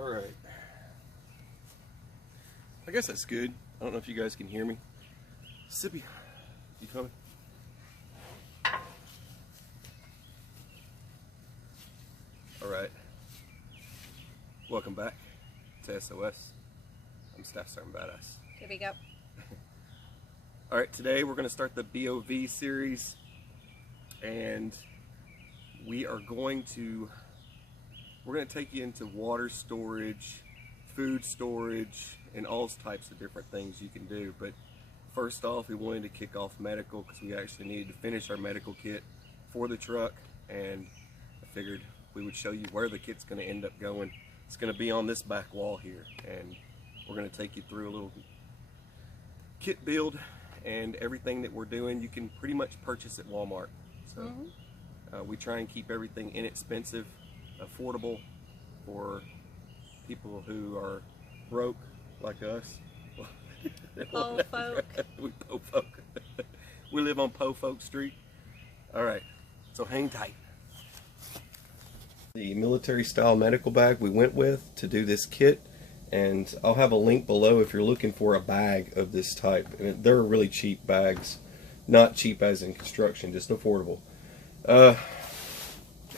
Alright. I guess that's good. I don't know if you guys can hear me. Sippy, you coming? Alright. Welcome back to SOS. I'm Staff Sergeant Badass. Here we go. Alright, today we're going to start the BOV series. And we are going to take you into water storage, food storage, and all types of different things you can do. But first off, we wanted to kick off medical because we actually needed to finish our medical kit for the truck, and I figured we would show you where the kit's going to end up going. It's going to be on this back wall here, and we're going to take you through a little kit build, and everything that we're doing you can pretty much purchase at Walmart. So we try and keep everything inexpensive, affordable for people who are broke like us. Po folk. We po folk. We live on Po Folk Street. Alright, so hang tight. The military style medical bag we went with to do this kit, and I'll have a link below if you're looking for a bag of this type. And they're really cheap bags, not cheap as in construction, just affordable.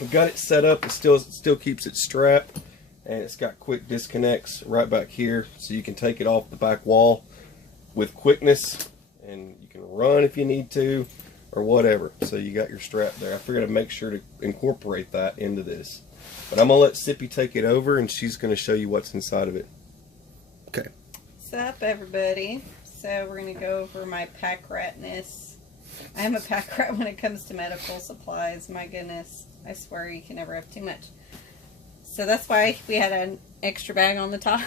I've got it set up. It still keeps it strapped, and it's got quick disconnects right back here, so you can take it off the back wall with quickness, and you can run if you need to, or whatever. So you got your strap there. I figured I'd make sure to incorporate that into this. But I'm gonna let Sippy take it over, and she's gonna show you what's inside of it. Okay. What's up, everybody? So we're gonna go over my pack ratness. I am a pack rat when it comes to medical supplies. My goodness, I swear you can never have too much. So that's why we had an extra bag on the top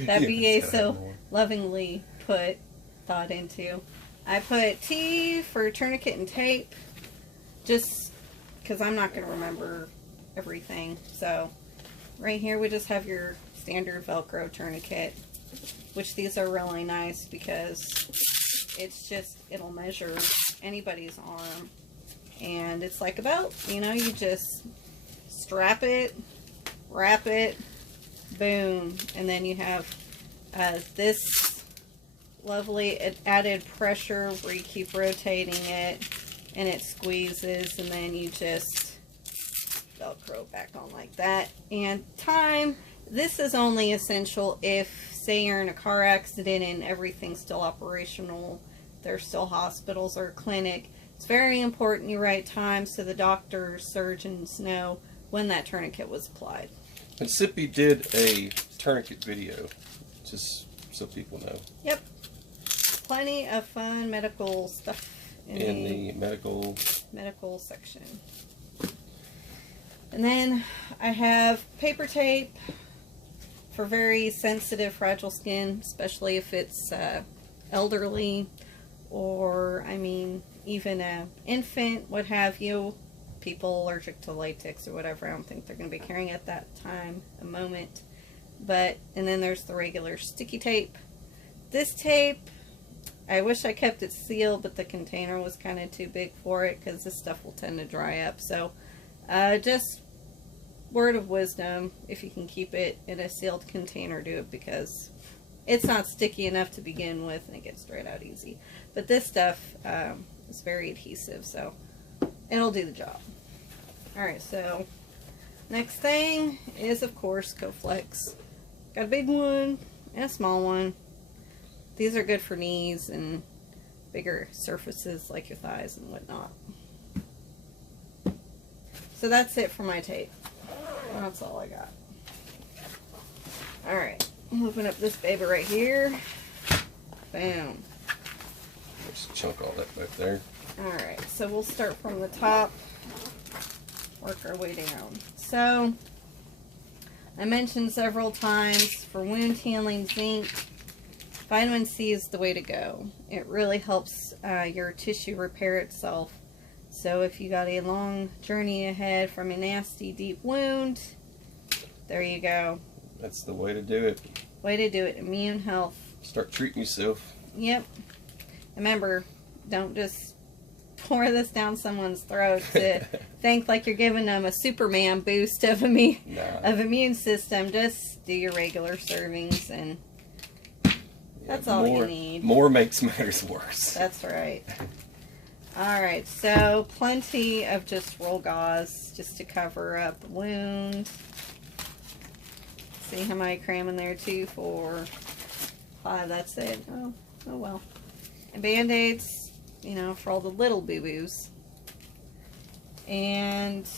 that BA so lovingly thought into. I put T for tourniquet and tape, just because I'm not going to remember everything. So right here we just have your standard Velcro tourniquet, which these are really nice because it's just, it'll measure anybody's arm, and it's like a belt, you know, you just strap it, wrap it, boom, and then you have this lovely added pressure where you keep rotating it and it squeezes, and then you just Velcro back on like that. And time, this is only essential if, say, you're in a car accident and everything's still operational, there's still hospitals or a clinic. It's very important you write time so the doctors, surgeons know when that tourniquet was applied. And Sippy did a tourniquet video, just so people know. Yep. Plenty of fun medical stuff in the medical section. And then I have paper tape for very sensitive, fragile skin, especially if it's elderly, or, I mean, even an infant, what have you. People allergic to latex or whatever, I don't think they're going to be carrying at that time, a moment. But, and then there's the regular sticky tape. This tape, I wish I kept it sealed, but the container was kind of too big for it, because this stuff will tend to dry up. So, just word of wisdom, if you can keep it in a sealed container, do it, because it's not sticky enough to begin with, and it gets dried out easy. But this stuff is very adhesive, so it'll do the job. Alright, so next thing is, of course, Coflex. Got a big one and a small one. These are good for knees and bigger surfaces like your thighs and whatnot. So that's it for my tape. That's all I got. Alright, I'll open up this baby right here. Bam. Just chunk all that back there. Alright, so we'll start from the top, work our way down. So, I mentioned several times, for wound healing zinc, vitamin C is the way to go. It really helps your tissue repair itself. So if you got a long journey ahead from a nasty deep wound, there you go. That's the way to do it. Way to do it. Immune health. Start treating yourself. Yep. Remember, don't just pour this down someone's throat to think like you're giving them a Superman boost of immune system. Just do your regular servings, and that's all you need. More makes matters worse. That's right. Alright, so plenty of just roll gauze just to cover up the wound. See how many cram in there? 2, 4, 5, that's it. Oh well. And Band-Aids, you know, for all the little boo-boos. And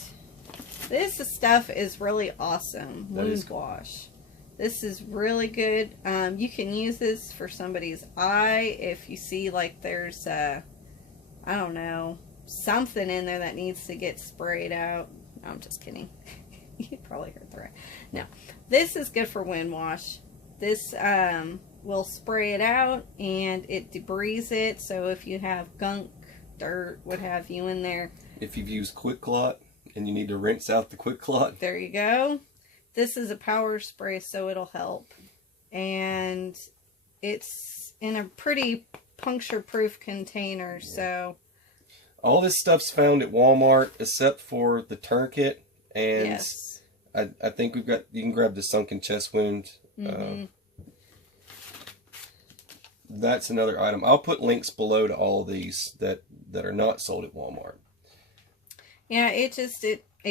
this stuff is really awesome. Wound wash. This is really good. You can use this for somebody's eye if you see like there's I don't know, something in there that needs to get sprayed out. No, I'm just kidding. You probably heard the right. No, this is good for wind wash. This will spray it out and it debris it. So if you have gunk, dirt, what have you in there. If you've used QuikClot and you need to rinse out the QuikClot. There you go. This is a power spray, so it'll help. And it's in a pretty puncture-proof container, so... All this stuff's found at Walmart, except for the tourniquet, and yes. I think you can grab the sunken chest wound. That's another item. I'll put links below to all these that are not sold at Walmart. Yeah, it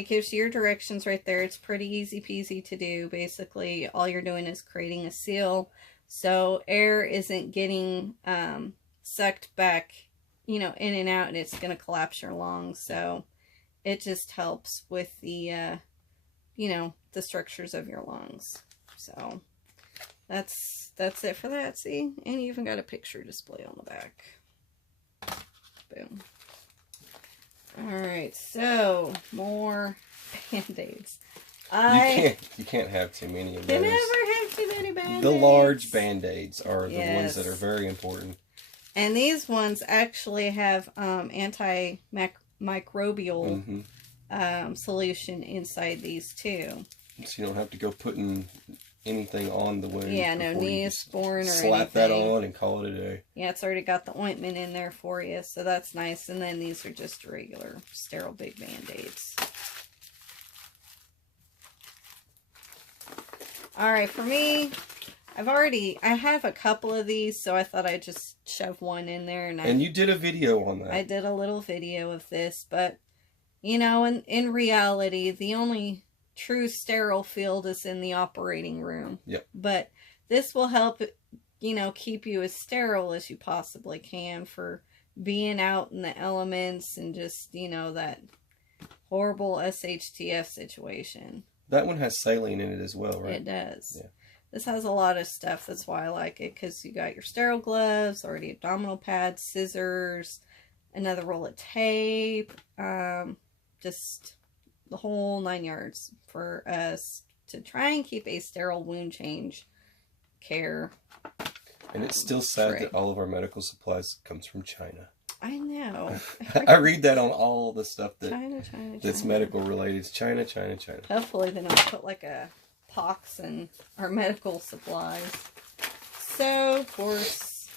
gives you your directions right there. It's pretty easy peasy to do. Basically, all you're doing is creating a seal, so air isn't getting sucked back, you know, in and out, and it's going to collapse your lungs. So it just helps with the, you know, the structures of your lungs. So that's it for that. See, and you even got a picture display on the back. Boom. All right, so more Band-Aids. You can't have too many of those. You never have too many Band-Aids. The large Band-Aids are the ones that are very important. And these ones actually have antimicrobial solution inside these too. So you don't have to go putting anything on the wound. Yeah, no Neosporin or anything. Slap that on and call it a day. Yeah, it's already got the ointment in there for you, so that's nice. And then these are just regular sterile big Band-Aids. Alright, for me, I have a couple of these, so I thought I'd just shove one in there. And you did a video on that. I did a little video of this, but, you know, in reality, the only true sterile field is in the operating room. Yep. But this will help, you know, keep you as sterile as you possibly can for being out in the elements and just, you know, that horrible SHTF situation. That one has saline in it as well, right? It does. Yeah. This has a lot of stuff. That's why I like it, because you got your sterile gloves, already abdominal pads, scissors, another roll of tape, just the whole 9 yards for us to try and keep a sterile wound change care. And it's still sad that all of our medical supplies comes from China. I know. I read that on all the stuff that's China. medical related. It's China. Hopefully they don't put like a pox in our medical supplies. So, of course,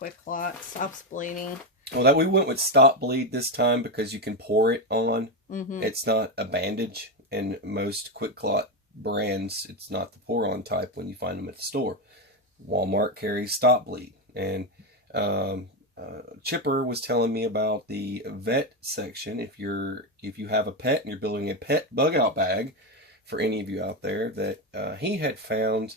QuikClot stops bleeding. Well, we went with Stop Bleed this time because you can pour it on. It's not a bandage. And most QuikClot brands, it's not the pour-on type when you find them at the store. Walmart carries Stop Bleed. And Chipper was telling me about the vet section. If you have a pet and you're building a pet bug-out bag, for any of you out there, that he had found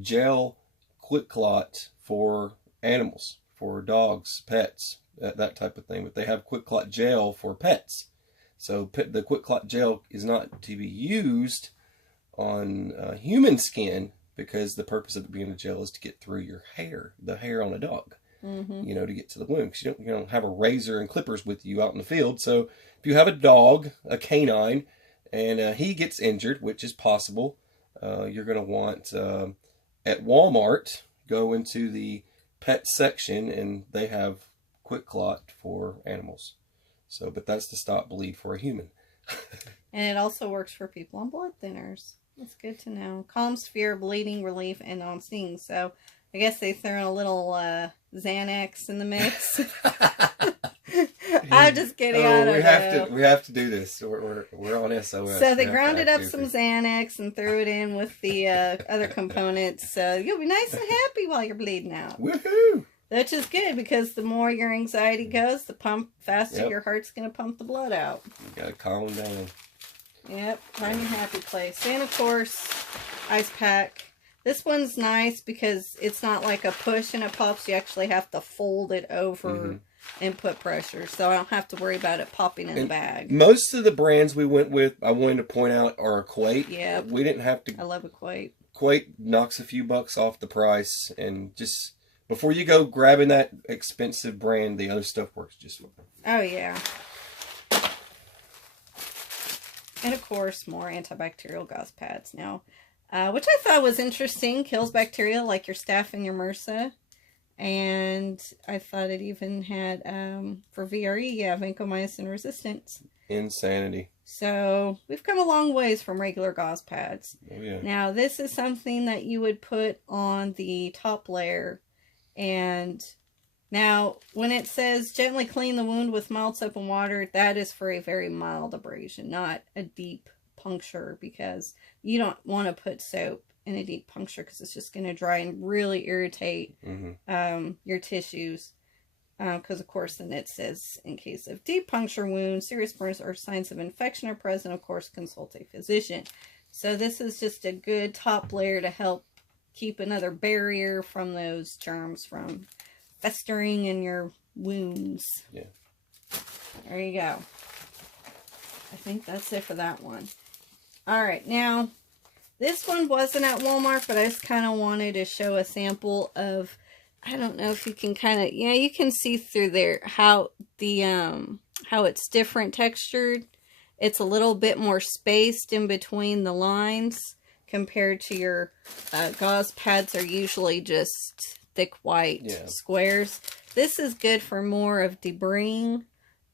gel QuikClot for animals, for dogs, pets, that type of thing. But they have QuikClot gel for pets. So the QuikClot gel is not to be used on human skin, because the purpose of it being a gel is to get through your hair, the hair on a dog. You know, to get to the wound, because you don't have a razor and clippers with you out in the field. So if you have a dog, a canine, and he gets injured, which is possible, you're going to want, at Walmart, go into the pet section, and they have QuikClot for animals. So, but that's to stop bleed for a human. And it also works for people on blood thinners. That's good to know. Calms fear, bleeding relief, and non-sting. So I guess they throw in a little Xanax in the mix. I'm just kidding. I don't know. We have to do this. We're on SOS. So they grounded up some Xanax and threw it in with the other components. So you'll be nice and happy while you're bleeding out. Woohoo! Which is good because the more your anxiety goes, the faster your heart's going to pump the blood out. You gotta calm down. Yep, find your happy place. And of course, ice pack. This one's nice because it's not like a push and it pops. You actually have to fold it over and put pressure. So I don't have to worry about it popping in the bag. Most of the brands we went with, I wanted to point out, are Equate. Yeah. We didn't have to. I love Equate. Equate knocks a few bucks off the price, and just before you go grabbing that expensive brand, the other stuff works just fine. Oh, yeah. And of course, more antibacterial gauze pads now, which I thought was interesting. Kills bacteria like your Staph and your MRSA. And I thought it even had, for VRE, vancomycin resistance. Insanity. So, we've come a long ways from regular gauze pads. Oh, yeah. Now, this is something that you would put on the top layer. And now, when it says gently clean the wound with mild soap and water, that is for a very mild abrasion, not a deep puncture, because you don't want to put soap in a deep puncture because it's just going to dry and really irritate your tissues. Because, of course, then it says, in case of deep puncture wounds, serious burns, or signs of infection are present, of course, consult a physician. So this is just a good top layer to help keep another barrier from those germs from festering in your wounds. Yeah. There you go. I think that's it for that one. Alright, now, this one wasn't at Walmart, but I just kind of wanted to show a sample of, I don't know if you can kind of, yeah, you can see through there how the, how it's different textured. It's a little bit more spaced in between the lines compared to your gauze pads are usually just thick white squares. This is good for more of debris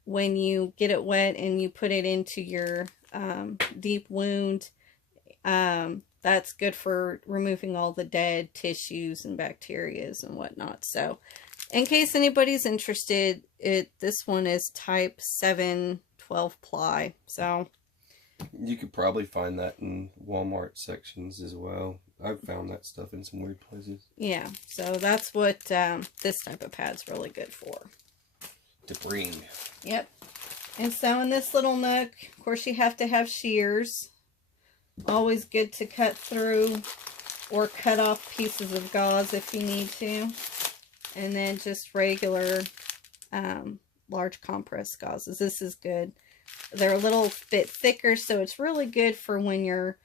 when you get it wet and you put it into your deep wound. That's good for removing all the dead tissues and bacterias and whatnot. So, in case anybody's interested, this one is type 7 12 ply. So, you could probably find that in Walmart sections as well. I've found that stuff in some weird places. Yeah, so that's what this type of pad's really good for. Debris. Yep. And so in this little nook, of course, you have to have shears. Always good to cut through or cut off pieces of gauze if you need to. And then just regular large compress gauzes. This is good. They're a little bit thicker, so it's really good for when you're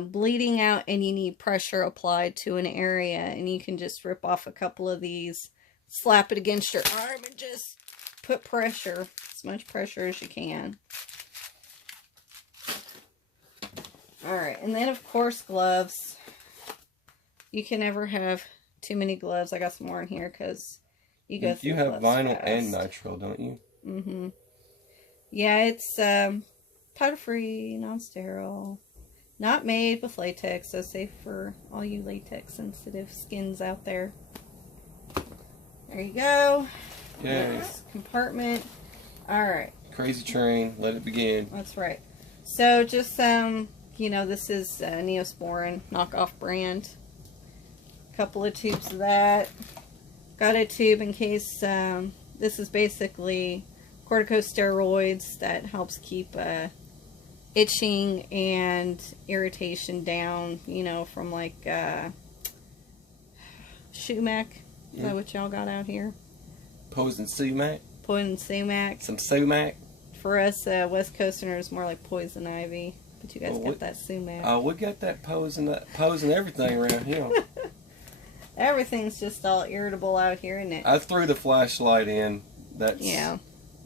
bleeding out and you need pressure applied to an area. And you can just rip off a couple of these, slap it against your arm, and just put pressure, as much pressure as you can. Alright, and then of course gloves. You can never have too many gloves. I got some more in here because you go through. You have vinyl fast. and nitrile, don't you? Mm-hmm. Yeah, it's powder-free, non-sterile, not made with latex, so safe for all you latex-sensitive skins out there. There you go. Yes. Compartment. Alright. Crazy train, let it begin. That's right. So just, you know, this is Neosporin, knockoff brand. Couple of tubes of that. Got a tube in case, this is basically corticosteroids that helps keep itching and irritation down, you know, from like sumac. Is that what y'all got out here? Poison sumac. Poison sumac. Some sumac. For us West Coasterners, more like poison ivy. But you guys got that sumac. Oh, we got that poison everything around here. Everything's just all irritable out here, isn't it? I threw the flashlight in. That's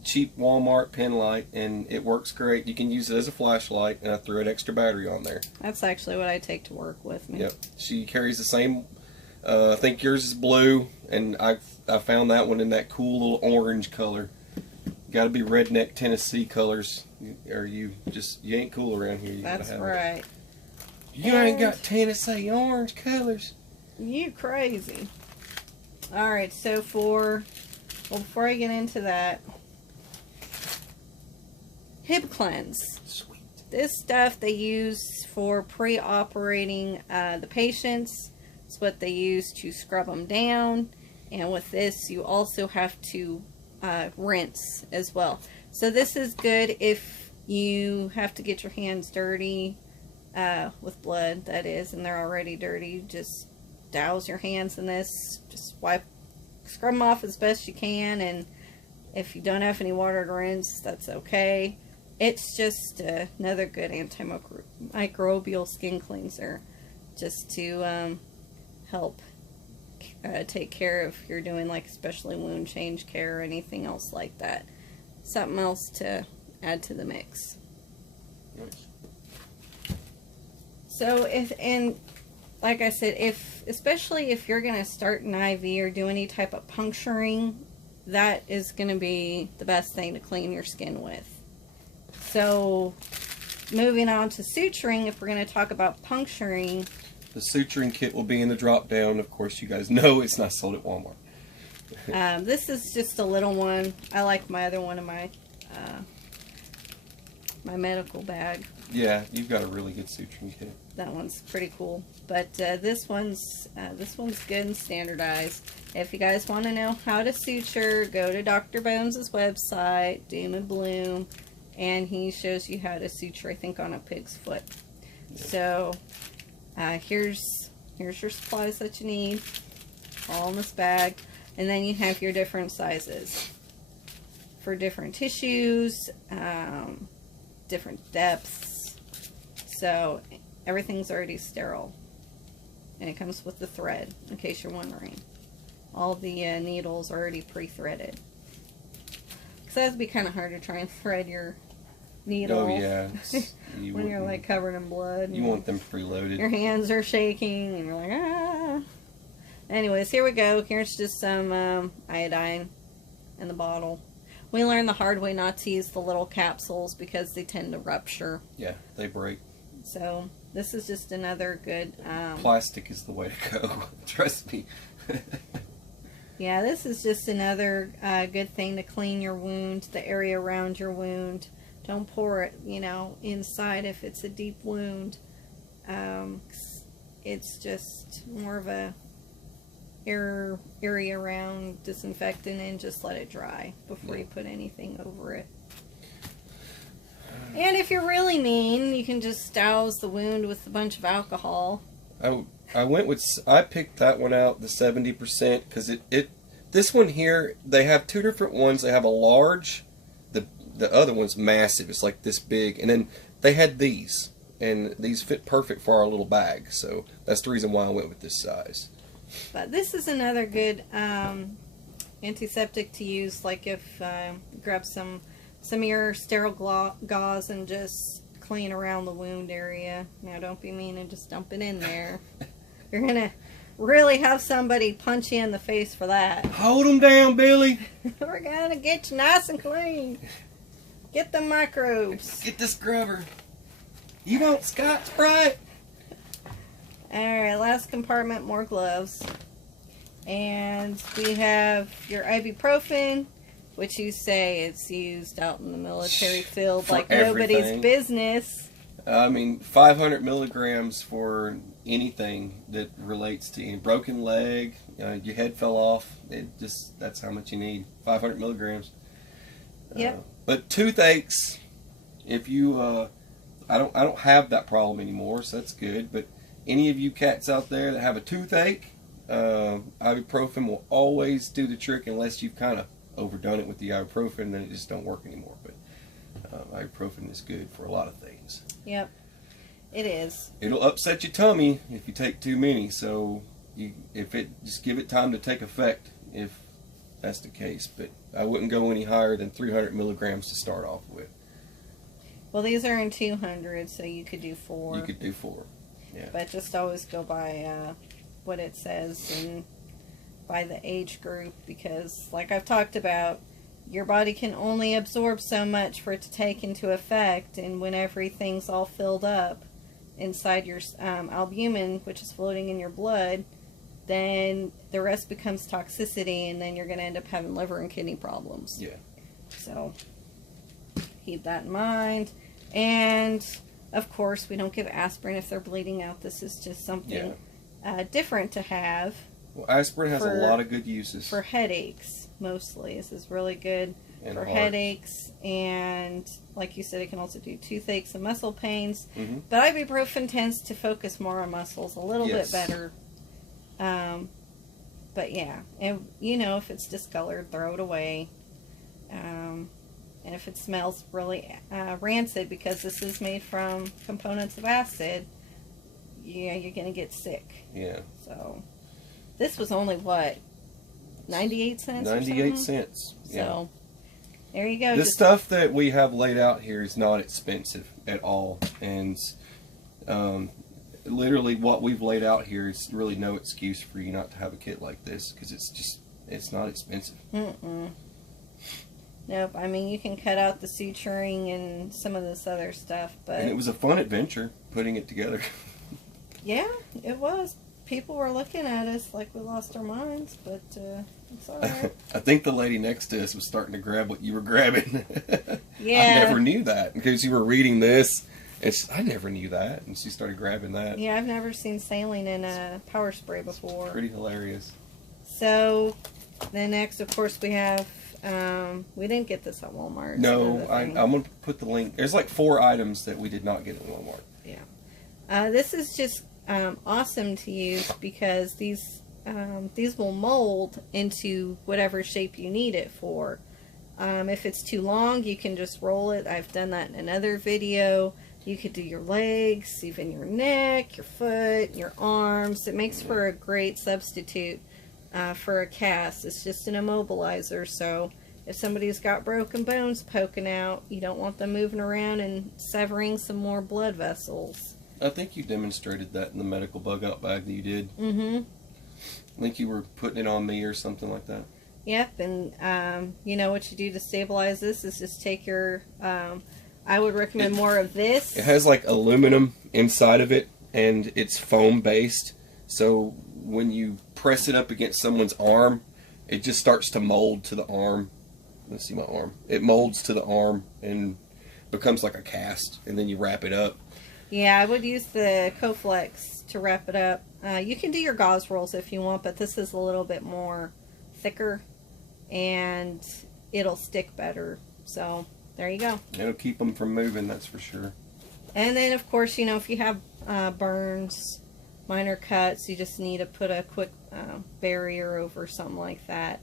cheap Walmart pen light, and it works great. You can use it as a flashlight, and I threw an extra battery on there. That's actually what I take to work with me. Yep. She carries the same, I think yours is blue, and I found that one in that cool little orange color. Got to be redneck Tennessee colors, or you ain't cool around here. That's right. You ain't got Tennessee orange colors. You crazy. Alright, so before I get into that, Hip Cleanse. Sweet. This stuff they use for pre-operating the patients. It's what they use to scrub them down. And with this, you also have to rinse as well. So this is good if you have to get your hands dirty with blood, that is, and they're already dirty. Just douse your hands in this. Just scrub them off as best you can, and if you don't have any water to rinse, that's okay. It's just another good antimicrobial skin cleanser, just to help take care of if you're doing, like, especially wound change care or anything else like that. Something else to add to the mix. Nice. So like I said, especially if you're going to start an IV or do any type of puncturing, that is going to be the best thing to clean your skin with. So, moving on to suturing, if we're going to talk about puncturing. The suturing kit will be in the drop down. Of course, you guys know it's not sold at Walmart. This is just a little one. I like my other one in my my medical bag. Yeah, you've got a really good suturing kit. That one's pretty cool. But this one's good and standardized. If you guys want to know how to suture, go to Dr. Bones' website, Doom and Bloom, and he shows you how to suture, I think, on a pig's foot. Yeah. So here's your supplies that you need, all in this bag, and then you have your different sizes for different tissues, different depths. So everything's already sterile, and it comes with the thread, in case you're wondering. All the needles are already pre-threaded, because that'd be kind of hard to try and thread your needle. Oh yeah. When you're like covered in blood. You want them preloaded. Your hands are shaking, and you're like, ah. Anyways, here we go. Here's just some iodine in the bottle. We learned the hard way not to use the little capsules because they tend to rupture. Yeah, they break. So this is just another good... plastic is the way to go. Trust me. Yeah, this is just another good thing to clean your wound, the area around your wound. Don't pour it, inside if it's a deep wound. It's just more of a area around disinfectant, and just let it dry before you put anything over it. And if you're really mean, you can just douse the wound with a bunch of alcohol. I picked that one out, the 70%, because this one here, they have two different ones. They have a large, the other one's massive. It's like this big, and then they had these, and these fit perfect for our little bag. So that's the reason why I went with this size. But this is another good antiseptic to use, like if grab some of your sterile gauze and just clean around the wound area. Now don't be mean and just dump it in there. You're going to really have somebody punch you in the face for that. Hold them down, Billy. We're going to get you nice and clean. Get the microbes. Get the scrubber. You want Scott Sprite? Alright, last compartment, more gloves. And we have your ibuprofen, which you say it's used out in the military field for like everything. Nobody's business. 500 milligrams for anything that relates to any broken leg, your head fell off. That's how much you need. 500 milligrams. Yep. But toothaches, if you, I don't have that problem anymore, so that's good. But any of you cats out there that have a toothache, ibuprofen will always do the trick, unless you've kind of overdone it with the ibuprofen, then it just don't work anymore. But ibuprofen is good for a lot of things. Yep, it is. It'll upset your tummy if you take too many, so just give it time to take effect if that's the case. But I wouldn't go any higher than 300 milligrams to start off with. Well, these are in 200, so you could do 4. You could do 4. Yeah. But just always go by what it says and by the age group, because like I've talked about, your body can only absorb so much for it to take into effect, and when everything's all filled up inside your albumin, which is floating in your blood, then the rest becomes toxicity, and then you're going to end up having liver and kidney problems. Yeah. So keep that in mind. And of course, we don't give aspirin if they're bleeding out. This is just something different to have. Well, aspirin has a lot of good uses. For headaches, mostly. This is really good for heart. headaches. And like you said, it can also do toothaches and muscle pains. Mm-hmm. But ibuprofen tends to focus more on muscles a little bit better. But yeah, and you know, if it's discolored, throw it away. And if it smells really rancid, because this is made from components of acid, yeah, you're going to get sick. Yeah. So, this was only what? 98 cents? 98 cents. Yeah. So, there you go. The stuff that we have laid out here is not expensive at all. And literally what we've laid out here is really no excuse for you not to have a kit like this, because it's not expensive. Nope. I mean, you can cut out the suturing and some of this other stuff, but... And it was a fun adventure putting it together. Yeah, it was. People were looking at us like we lost our minds, but it's alright. I think the lady next to us was starting to grab what you were grabbing. Yeah. I never knew that, because you were reading this. I never knew that, and she started grabbing that. Yeah, I've never seen saline in a power spray before. It's pretty hilarious. So, then next, of course, we have, we didn't get this at Walmart. No, I'm going to put the link. There's like 4 items that we did not get at Walmart. Yeah. This is just awesome to use, because these will mold into whatever shape you need it for. If it's too long, you can just roll it. I've done that in another video. You could do your legs, even your neck, your foot, your arms. It makes for a great substitute for a cast. It's just an immobilizer, so if somebody's got broken bones poking out, you don't want them moving around and severing some more blood vessels. I think you demonstrated that in the medical bug out bag that you did. Mm-hmm. I think you were putting it on me or something like that. Yep, and you know what you do to stabilize this is just take your... I would recommend more of this. It has like aluminum inside of it, and it's foam based. So when you press it up against someone's arm, it just starts to mold to the arm. Let's see my arm. It molds to the arm and becomes like a cast, and then you wrap it up. Yeah, I would use the Coflex to wrap it up. You can do your gauze rolls if you want, but this is a little bit more thicker, and it'll stick better. So... there you go. It'll keep them from moving, that's for sure. And then, of course, you know, if you have burns, minor cuts, you just need to put a quick barrier over something like that.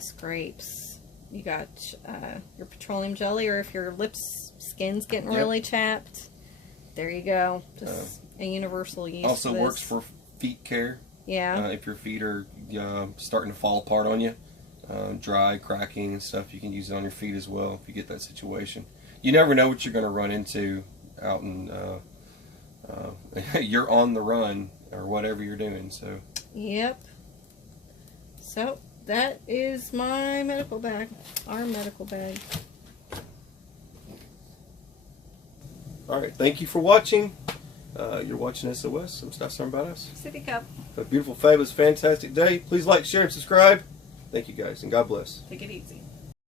Scrapes. You got your petroleum jelly, or if your skin's getting really chapped, there you go. Just a universal use. Also works for feet care. Yeah. If your feet are starting to fall apart on you. Dry, cracking and stuff, you can use it on your feet as well if you get that situation. You never know what you're going to run into out in you're on the run or whatever you're doing. So yep. So that is my medical bag, our medical bag. Alright, thank you for watching. You're watching SOS. I'm Stop Something About Us. Sippy cup. Have a beautiful, fabulous, fantastic day. Please like, share, and subscribe. Thank you guys, and God bless. Take it easy.